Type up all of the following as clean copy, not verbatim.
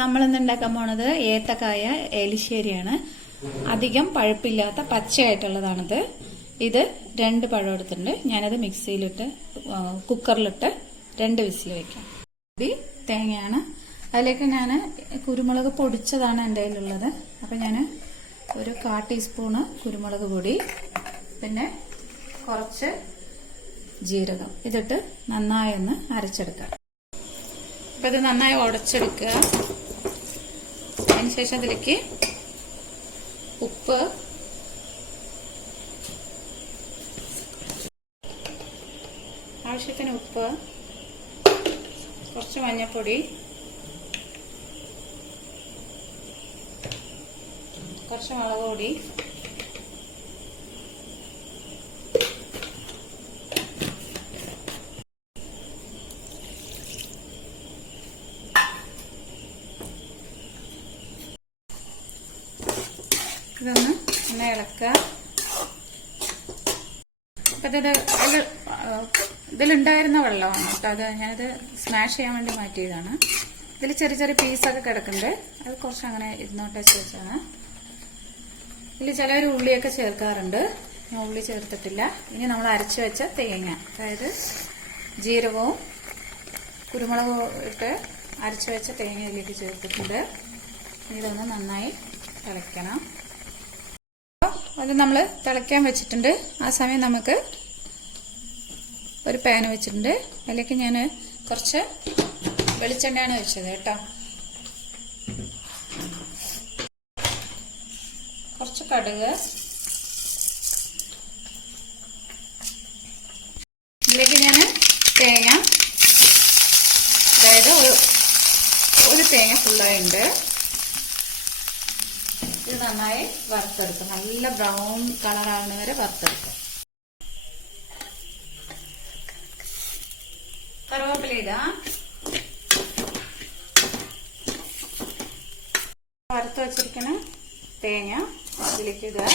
നമ്മളിന്ന് ഉണ്ടാക്കാൻ പോണത് ഏത്തക്കായ എലിശ്ശേരിയാണ്. അധികം പഴുപ്പില്ലാത്ത പച്ചയായിട്ടുള്ളതാണിത്. ഇത് 2 പഴം എടുത്തിട്ടുണ്ട്. ഞാനത് മിക്സിയിലിട്ട് കുക്കറിലിട്ട് 2 വിസിൽ വെക്കാം. തേങ്ങയാണ്. അതിലേക്ക് ഞാൻ കുരുമുളക് പൊടിച്ചതാണ് എൻ്റെ കയ്യിലുള്ളത്. അപ്പം ഞാൻ ഒരു 1/4 ടീസ്പൂണ് കുരുമുളക് പൊടി, പിന്നെ കുറച്ച് ജീരകം ഇതിട്ട് നന്നായി ഒന്ന് അരച്ചെടുക്കാം. അപ്പം ഇത് നന്നായി ഉടച്ചെടുക്കുക. അതിനുശേഷം അതിലേക്ക് ഉപ്പ്, ആവശ്യത്തിന് ഉപ്പ്, കുറച്ച് മഞ്ഞൾപ്പൊടി, കുറച്ച് മുളക് പൊടി, ഇതൊന്ന് ഇളക്കുക. അപ്പം ഇതിലുണ്ടായിരുന്ന വെള്ളമാണ് കേട്ടോ. അത് ഞാനത് സ്മാഷ് ചെയ്യാൻ വേണ്ടി മാറ്റിയതാണ്. ഇതിൽ ചെറിയ ചെറിയ പീസൊക്കെ കിടക്കുന്നുണ്ട്. അത് കുറച്ച് അങ്ങനെ ഇരുന്നോട്ടെ വെച്ചാണ്. ഇതിൽ ചിലർ ഉള്ളിയൊക്കെ ചേർക്കാറുണ്ട്. ഞാൻ ഉള്ളി ചേർത്തിട്ടില്ല. ഇനി നമ്മൾ അരച്ച് വെച്ച തേങ്ങ, അതായത് ജീരകവും കുരുമുളകും ഇട്ട് അരച്ച് വെച്ച തേങ്ങ ഇതിലേക്ക് ചേർത്തിട്ടുണ്ട്. ഇതൊന്ന് നന്നായി തിളയ്ക്കണം. അത് നമ്മൾ തിളയ്ക്കാൻ വെച്ചിട്ടുണ്ട്. ആ സമയം നമുക്ക് ഒരു പാൻ വെച്ചിട്ടുണ്ട്. അതിലേക്ക് ഞാൻ കുറച്ച് വെളിച്ചെണ്ണയാണ് വെച്ചത് കേട്ടോ. കുറച്ച് കടുക്, ഇതിലേക്ക് ഞാൻ തേങ്ങ, അതായത് ഒരു തേങ്ങ ഫുള്ളായിട്ടുണ്ട്. ഇത് നന്നായി വറുത്തെടുക്കും. നല്ല ബ്രൗൺ കളറാവുന്ന വരെ വറുത്തെടുക്കും. കറിവേപ്പില ഇടാം. വറുത്ത് വെച്ചിരിക്കുന്ന തേങ്ങ ഇതിലേക്ക് ഇടുക.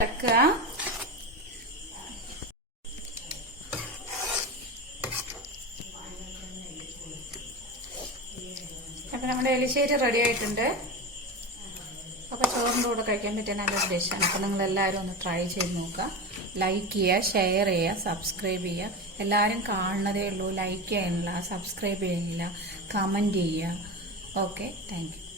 ഇളക്കുക. അപ്പം നമ്മുടെ എലിശ്ശേരി റെഡി ആയിട്ടുണ്ട്. അപ്പോൾ ചോറിൻ്റെ കൂടെ കഴിക്കാൻ പറ്റിയ നല്ലൊരു ഡിഷാണ്. അപ്പോൾ നിങ്ങളെല്ലാവരും ഒന്ന് ട്രൈ ചെയ്ത് നോക്കുക. ലൈക്ക് ചെയ്യുക, ഷെയർ ചെയ്യുക, സബ്സ്ക്രൈബ് ചെയ്യുക. എല്ലാവരും കാണുന്നതേ ഉള്ളൂ, ലൈക്ക് ചെയ്യുന്നില്ല, സബ്സ്ക്രൈബ് ചെയ്യുന്നില്ല, കമൻറ്റ് ചെയ്യുക. Okay, thank you.